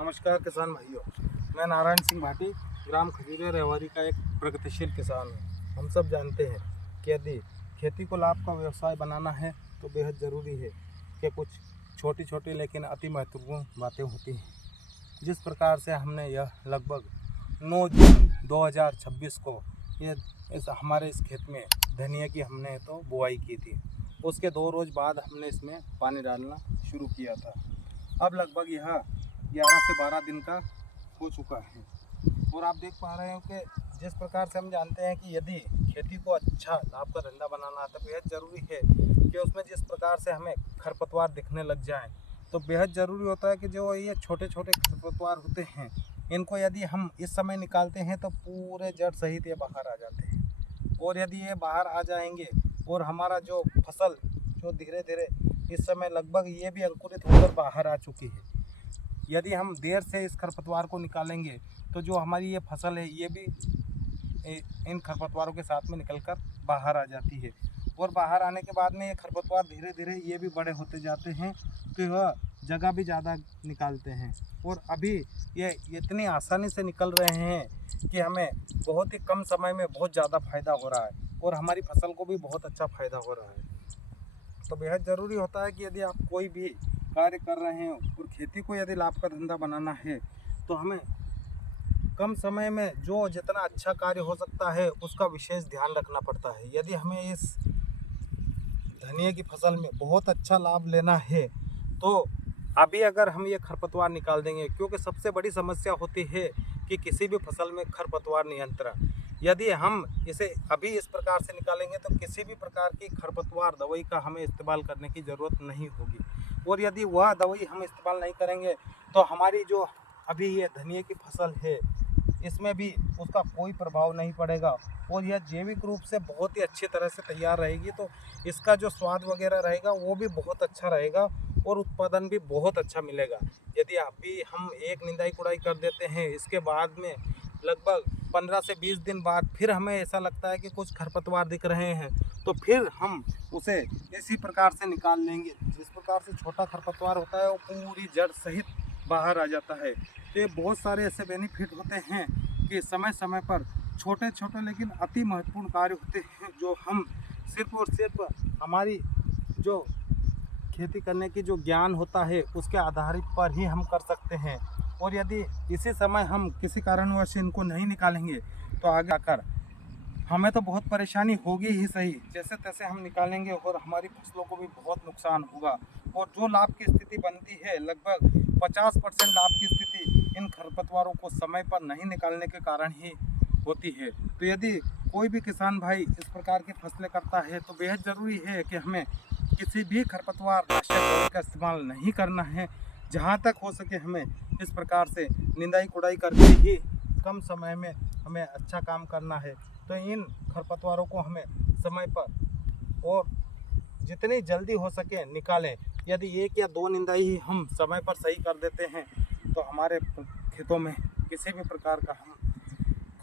नमस्कार किसान भाइयों, मैं नारायण सिंह भाटी ग्राम खजूरिया रेवाड़ी का एक प्रगतिशील किसान हूँ। हम सब जानते हैं कि यदि खेती को लाभ का व्यवसाय बनाना है तो बेहद ज़रूरी है कि कुछ छोटी छोटी लेकिन अति महत्वपूर्ण बातें होती हैं। जिस प्रकार से हमने यह लगभग 9 जून 2026 को हमारे इस खेत में धनिया की हमने तो बुआई की थी। उसके 2 रोज़ बाद हमने इसमें पानी डालना शुरू किया था। अब लगभग यह 11 से 12 दिन का हो चुका है और आप देख पा रहे हो कि जिस प्रकार से हम जानते हैं कि यदि खेती को अच्छा लाभ का धंधा बनाना है तो बेहद ज़रूरी है कि उसमें जिस प्रकार से हमें खरपतवार दिखने लग जाए तो बेहद ज़रूरी होता है कि जो ये छोटे छोटे खरपतवार होते हैं इनको यदि हम इस समय निकालते हैं तो पूरे जड़ सहित ये बाहर आ जाते हैं। और यदि ये बाहर आ जाएंगे और हमारा जो फसल जो धीरे धीरे इस समय लगभग ये भी अंकुरित होकर बाहर आ चुकी है, यदि हम देर से इस खरपतवार को निकालेंगे तो जो हमारी ये फसल है ये भी इन खरपतवारों के साथ में निकलकर बाहर आ जाती है। और बाहर आने के बाद में ये खरपतवार धीरे धीरे ये भी बड़े होते जाते हैं तो वह जगह भी ज़्यादा निकालते हैं। और अभी ये इतनी आसानी से निकल रहे हैं कि हमें बहुत ही कम समय में बहुत ज़्यादा फ़ायदा हो रहा है और हमारी फसल को भी बहुत अच्छा फ़ायदा हो रहा है। तो बेहद ज़रूरी होता है कि यदि आप कोई भी कार्य कर रहे हैं और खेती को यदि लाभ का धंधा बनाना है तो हमें कम समय में जो जितना अच्छा कार्य हो सकता है उसका विशेष ध्यान रखना पड़ता है। यदि हमें इस धनिया की फसल में बहुत अच्छा लाभ लेना है तो अभी अगर हम ये खरपतवार निकाल देंगे, क्योंकि सबसे बड़ी समस्या होती है कि किसी भी फसल में खरपतवार नियंत्रण, यदि हम इसे अभी इस प्रकार से निकालेंगे तो किसी भी प्रकार की खरपतवार दवाई का हमें इस्तेमाल करने की ज़रूरत नहीं होगी। और यदि वह दवाई हम इस्तेमाल नहीं करेंगे तो हमारी जो अभी ये धनिया की फसल है इसमें भी उसका कोई प्रभाव नहीं पड़ेगा और यह जैविक रूप से बहुत ही अच्छी तरह से तैयार रहेगी। तो इसका जो स्वाद वगैरह रहेगा वो भी बहुत अच्छा रहेगा और उत्पादन भी बहुत अच्छा मिलेगा। यदि अभी हम एक निंदाई कुड़ाई कर देते हैं, इसके बाद में लगभग 15 से 20 दिन बाद फिर हमें ऐसा लगता है कि कुछ खरपतवार दिख रहे हैं तो फिर हम उसे इसी प्रकार से निकाल लेंगे। जिस प्रकार से छोटा खरपतवार होता है वो पूरी जड़ सहित बाहर आ जाता है। तो ये बहुत सारे ऐसे बेनिफिट होते हैं कि समय समय पर छोटे छोटे लेकिन अति महत्वपूर्ण कार्य होते हैं जो हम सिर्फ और सिर्फ हमारी जो खेती करने की जो ज्ञान होता है उसके आधारित पर ही हम कर सकते हैं। और यदि इसी समय हम किसी कारणवश इनको नहीं निकालेंगे तो आगे आकर हमें तो बहुत परेशानी होगी ही सही, जैसे तैसे हम निकालेंगे और हमारी फसलों को भी बहुत नुकसान होगा। और जो लाभ की स्थिति बनती है लगभग 50% लाभ की स्थिति इन खरपतवारों को समय पर नहीं निकालने के कारण ही होती है। तो यदि कोई भी किसान भाई इस प्रकार की फसलें करता है तो बेहद ज़रूरी है कि हमें किसी भी खरपतवार नाशक दवाई का इस्तेमाल नहीं करना है। जहाँ तक हो सके हमें इस प्रकार से निंदाई कुड़ाई करके ही कम समय में हमें अच्छा काम करना है। तो इन खरपतवारों को हमें समय पर और जितनी जल्दी हो सके निकालें। यदि 1 या 2 निंदाई ही हम समय पर सही कर देते हैं तो हमारे खेतों में किसी भी प्रकार का हम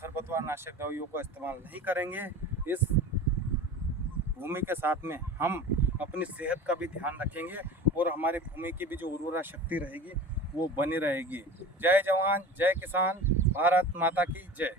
खरपतवार नाशक दवाइयों का इस्तेमाल नहीं करेंगे। इस भूमि के साथ में हम अपनी सेहत का भी ध्यान रखेंगे और हमारी भूमि की भी जो उर्वरा शक्ति रहेगी वो बनी रहेगी। जय जवान जय किसान, भारत माता की जय।